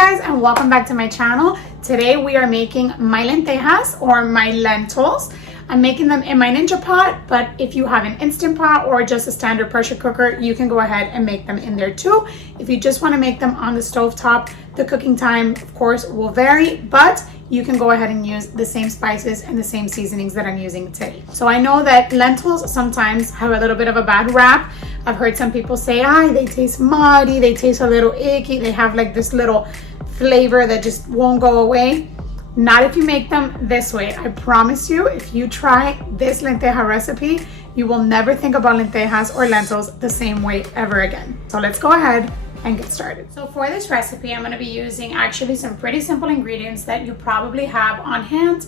guys, and welcome back to my channel. Today we are making my lentejas or my lentils. I'm making them in my Ninja pot, but if you have an Instant Pot or just a standard pressure cooker, you can go ahead and make them in there too. If you just want to make them on the stove top, the cooking time of course will vary, but you can go ahead and use the same spices and the same seasonings that I'm using today. So I know that lentils sometimes have a little bit of a bad rap. I've heard some people say, they taste muddy, they taste a little icky, they have like this little flavor that just won't go away. Not if you make them this way. I promise you, if you try this lenteja recipe, you will never think about lentejas or lentils the same way ever again. So let's go ahead and get started. So for this recipe, I'm going to be using actually some pretty simple ingredients that you probably have on hand.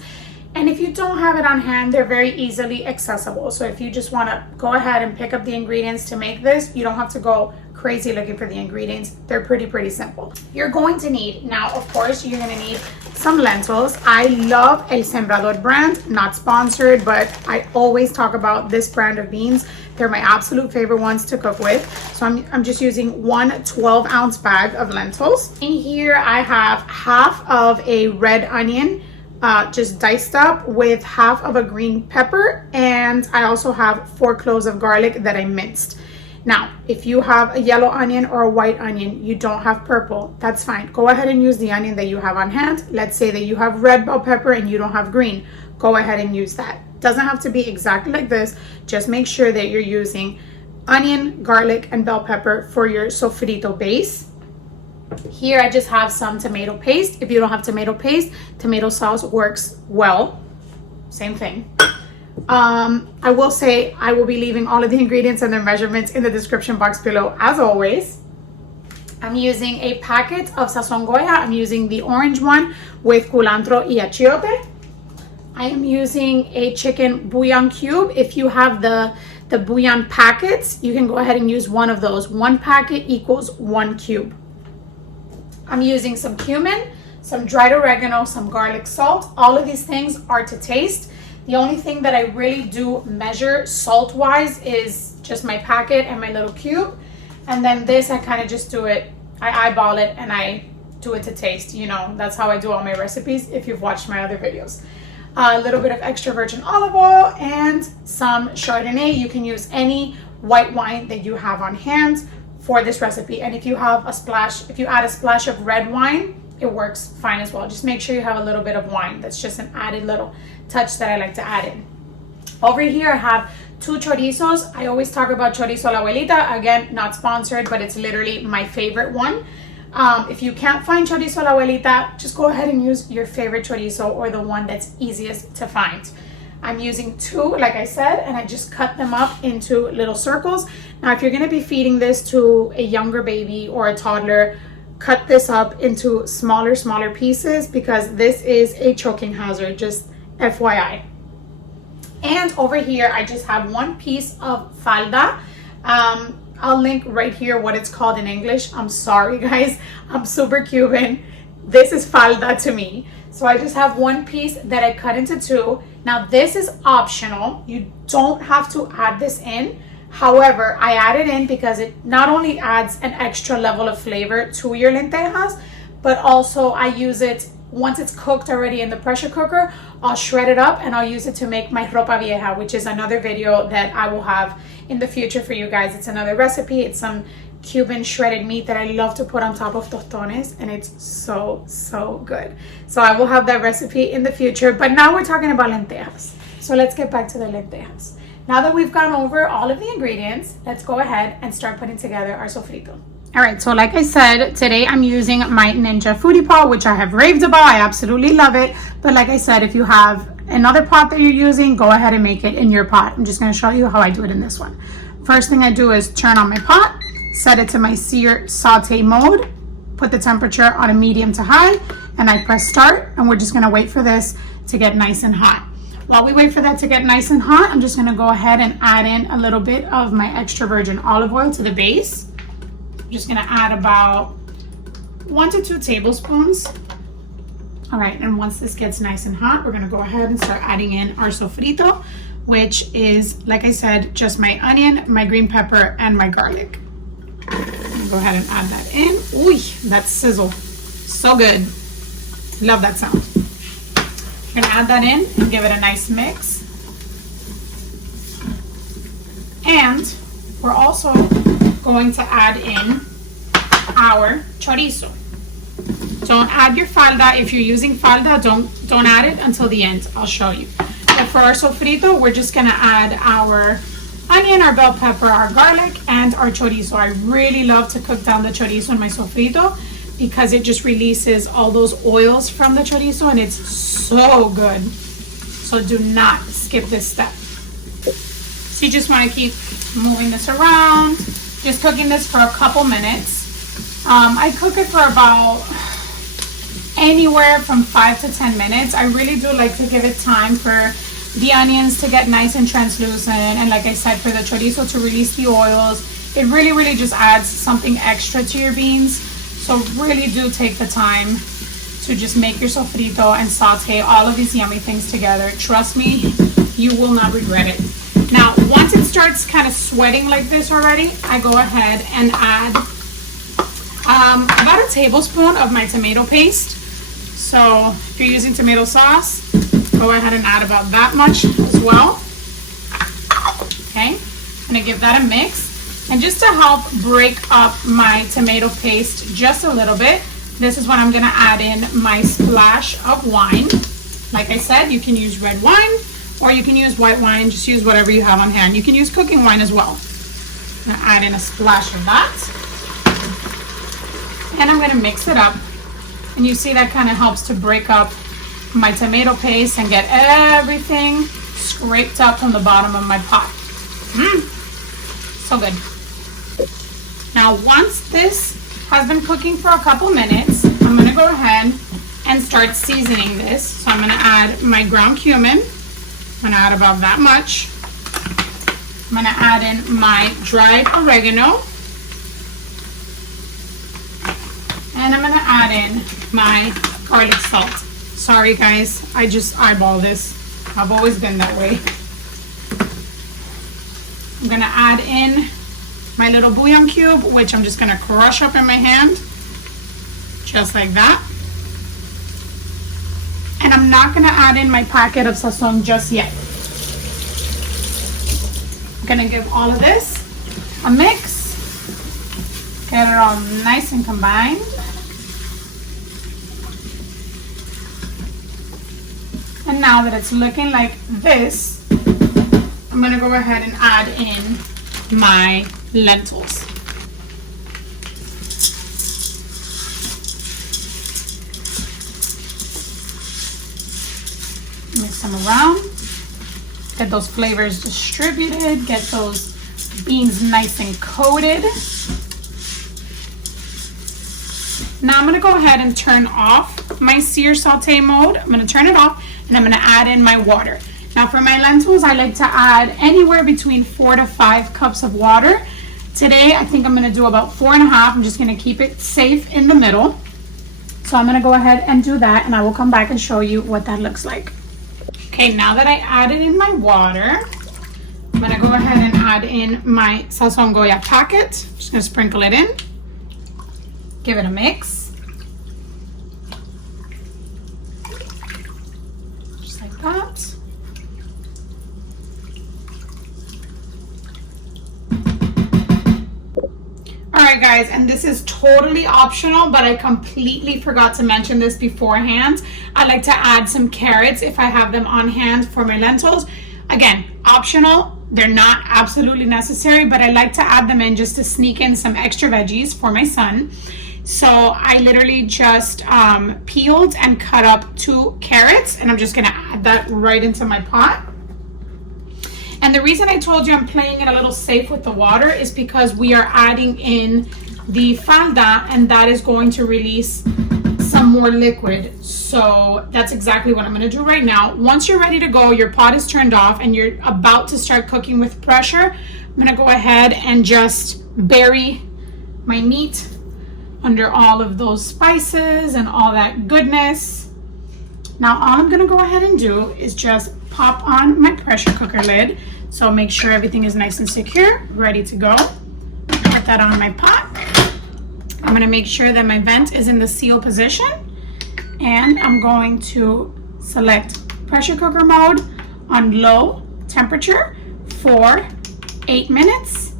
And if you don't have it on hand, they're very easily accessible. So if you just want to go ahead and pick up the ingredients to make this, you don't have to go crazy looking for the ingredients. They're pretty simple. You're going to need, now of course, you're going to need some lentils. I love El Sembrador brand, not sponsored, but I always talk about this brand of beans. They're my absolute favorite ones to cook with. So I'm just using one 12-ounce bag of lentils. In here, I have half of a red onion, just diced up, with half of a green pepper, and I also have 4 cloves of garlic that I minced. Now, if you have a yellow onion or a white onion, you don't have purple, that's fine. Go ahead and use the onion that you have on hand. Let's say that you have red bell pepper and you don't have green. Go ahead and use that. Doesn't have to be exactly like this. Just make sure that you're using onion, garlic, and bell pepper for your sofrito base. Here I just have some tomato paste. If you don't have tomato paste, tomato sauce works well. Same thing. I will say I will be leaving all of the ingredients and their measurements in the description box below as always. I'm using a packet of sazon goya. I'm using the orange one with culantro y achiote. I am using a chicken bouillon cube. If you have the bouillon packets, you can go ahead and use one of those. One packet equals 1 cube. I'm using some cumin, some dried oregano, some garlic salt. All of these things are to taste. The only thing that I really do measure salt-wise is just my packet and my little cube. And then this, I kind of just do it, I eyeball it and I do it to taste. You know, that's how I do all my recipes if you've watched my other videos. A little bit of extra virgin olive oil and some Chardonnay. You can use any white wine that you have on hand for this recipe. And if you have a splash, if you add a splash of red wine, it works fine as well. Just make sure you have a little bit of wine. That's just an added little touch that I like to add in. Over here I have 2 chorizos. I always talk about chorizo la abuelita. Again, not sponsored, but it's literally my favorite one. If you can't find chorizo la abuelita, just go ahead and use your favorite chorizo or the one that's easiest to find. I'm using 2, like I said, and I just cut them up into little circles. Now, if you're going to be feeding this to a younger baby or a toddler, cut this up into smaller pieces because this is a choking hazard, just FYI. And over here, I just have 1 piece of Falda. I'll link right here what it's called in English. I'm sorry, guys. I'm super Cuban. This is Falda to me. So I just have 1 piece that I cut into 2. Now, this is optional. You don't have to add this in. However, I add it in because it not only adds an extra level of flavor to your lentejas, but also I use it once it's cooked already in the pressure cooker. I'll shred it up and I'll use it to make my ropa vieja, which is another video that I will have in the future for you guys. It's another recipe. It's some Cuban shredded meat that I love to put on top of tostones, and it's so good. So I will have that recipe in the future, but now we're talking about lentejas. So let's get back to the lentejas. Now that we've gone over all of the ingredients, let's go ahead and start putting together our sofrito. All right, so like I said, today I'm using my Ninja Foodi pot, which I have raved about. I absolutely love it. But like I said, if you have another pot that you're using, go ahead and make it in your pot. I'm just gonna show you how I do it in this one. First thing I do is turn on my pot, set it to my sear saute mode, put the temperature on a medium to high, and I press start, and we're just gonna wait for this to get nice and hot. While we wait for that to get nice and hot, I'm just gonna go ahead and add in a little bit of my extra virgin olive oil to the base. I'm just gonna add about 1 to 2 tablespoons. All right, and once this gets nice and hot, we're gonna go ahead and start adding in our sofrito, which is, like I said, just my onion, my green pepper, and my garlic. Go ahead and add that in. Ooh, that sizzle. So good. Love that sound. I'm gonna add that in and give it a nice mix. And we're also going to add in our chorizo. Don't add your falda. If you're using falda, don't add it until the end. I'll show you. But for our sofrito, we're just gonna add our onion, our bell pepper, our garlic, and our chorizo. I really love to cook down the chorizo in my sofrito because it just releases all those oils from the chorizo and it's so good. So do not skip this step. So you just want to keep moving this around, just cooking this for a couple minutes. I cook it for about anywhere from 5 to 10 minutes. I really do like to give it time for the onions to get nice and translucent, and like I said, for the chorizo to release the oils. It really just adds something extra to your beans. So really do take the time to just make your sofrito and saute all of these yummy things together. Trust me, you will not regret it. Now, once it starts kind of sweating like this already, I go ahead and add about a tablespoon of my tomato paste. So if you're using tomato sauce, go ahead and add about that much as well. Okay, I'm gonna give that a mix. And just to help break up my tomato paste just a little bit, this is when I'm gonna add in my splash of wine. Like I said, you can use red wine or you can use white wine, just use whatever you have on hand. You can use cooking wine as well. I'm gonna add in a splash of that. And I'm gonna mix it up. And you see that kind of helps to break up my tomato paste and get everything scraped up from the bottom of my pot. So good. Now, once this has been cooking for a couple minutes, I'm gonna go ahead and start seasoning this. So I'm gonna add my ground cumin. I'm gonna add about that much. I'm gonna add in my dried oregano. And I'm gonna add in my garlic salt. Sorry guys, I just eyeball this. I've always been that way. I'm gonna add in my little bouillon cube, which I'm just gonna crush up in my hand, just like that. And I'm not gonna add in my packet of sazon just yet. I'm gonna give all of this a mix, get it all nice and combined. And now that it's looking like this, I'm gonna go ahead and add in my lentils. Mix them around, get those flavors distributed, get those beans nice and coated. Now I'm gonna go ahead and turn off my sear saute mode. I'm gonna turn it off and I'm gonna add in my water. Now for my lentils, I like to add anywhere between 4 to 5 cups of water. Today, I think I'm gonna do about 4.5. I'm just gonna keep it safe in the middle. So I'm gonna go ahead and do that and I will come back and show you what that looks like. Okay, now that I added in my water, I'm gonna go ahead and add in my sazon goya packet. I'm just gonna sprinkle it in, give it a mix. Just like that. Alright guys, and this is totally optional, but I completely forgot to mention this beforehand. I like to add some carrots if I have them on hand for my lentils. Again, optional. They're not absolutely necessary, but I like to add them in just to sneak in some extra veggies for my son. So I literally just peeled and cut up 2 carrots, and I'm just gonna add that right into my pot. And the reason I told you I'm playing it a little safe with the water is because we are adding in the falda, and that is going to release some more liquid. So that's exactly what I'm gonna do right now. Once you're ready to go, your pot is turned off and you're about to start cooking with pressure, I'm gonna go ahead and just bury my meat under all of those spices and all that goodness. Now all I'm gonna go ahead and do is just pop on my pressure cooker lid. So make sure everything is nice and secure, ready to go. Put that on my pot. I'm gonna make sure that my vent is in the seal position, and I'm going to select pressure cooker mode on low temperature for 8 minutes,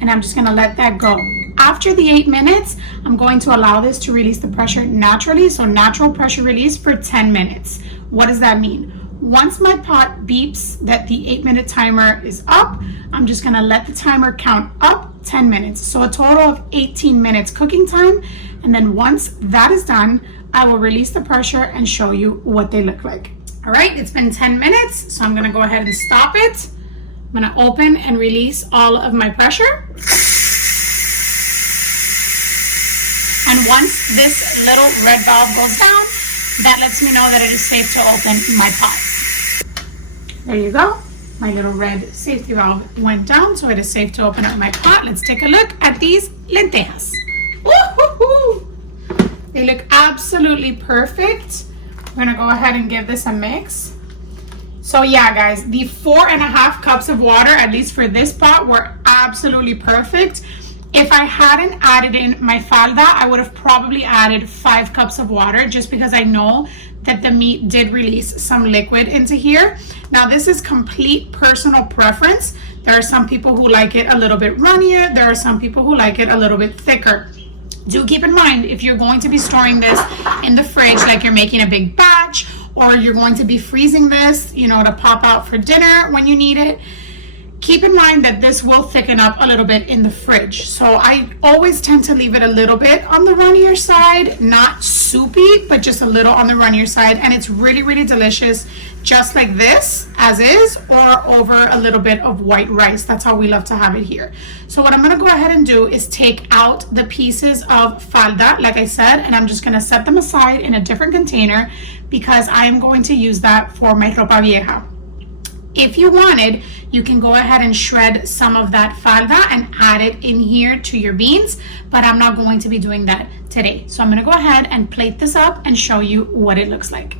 and I'm just gonna let that go. After the 8 minutes, I'm going to allow this to release the pressure naturally, so natural pressure release for 10 minutes. What does that mean? Once my pot beeps that the 8-minute timer is up, I'm just gonna let the timer count up 10 minutes. So a total of 18 minutes cooking time. And then once that is done, I will release the pressure and show you what they look like. All right, it's been 10 minutes, so I'm gonna go ahead and stop it. I'm gonna open and release all of my pressure. And once this little red valve goes down, that lets me know that it is safe to open my pot. There you go. My little red safety valve went down, so it is safe to open up my pot. Let's take a look at these lentejas. Woo-hoo-hoo! They look absolutely perfect. We're gonna go ahead and give this a mix. So yeah, guys, the 4.5 cups of water, at least for this pot, were absolutely perfect. If I hadn't added in my falda, I would have probably added 5 cups of water, just because I know that the meat did release some liquid into here. Now, this is complete personal preference. There are some people who like it a little bit runnier. There are some people who like it a little bit thicker. Do keep in mind, if you're going to be storing this in the fridge, like you're making a big batch, or you're going to be freezing this, you know, to pop out for dinner when you need it, keep in mind that this will thicken up a little bit in the fridge. So I always tend to leave it a little bit on the runnier side, not soupy, but just a little on the runnier side. And it's really, really delicious, just like this, as is, or over a little bit of white rice. That's how we love to have it here. So what I'm gonna go ahead and do is take out the pieces of falda, like I said, and I'm just gonna set them aside in a different container because I am going to use that for my ropa vieja. If you wanted, you can go ahead and shred some of that falda and add it in here to your beans, but I'm not going to be doing that today. So I'm gonna go ahead and plate this up and show you what it looks like.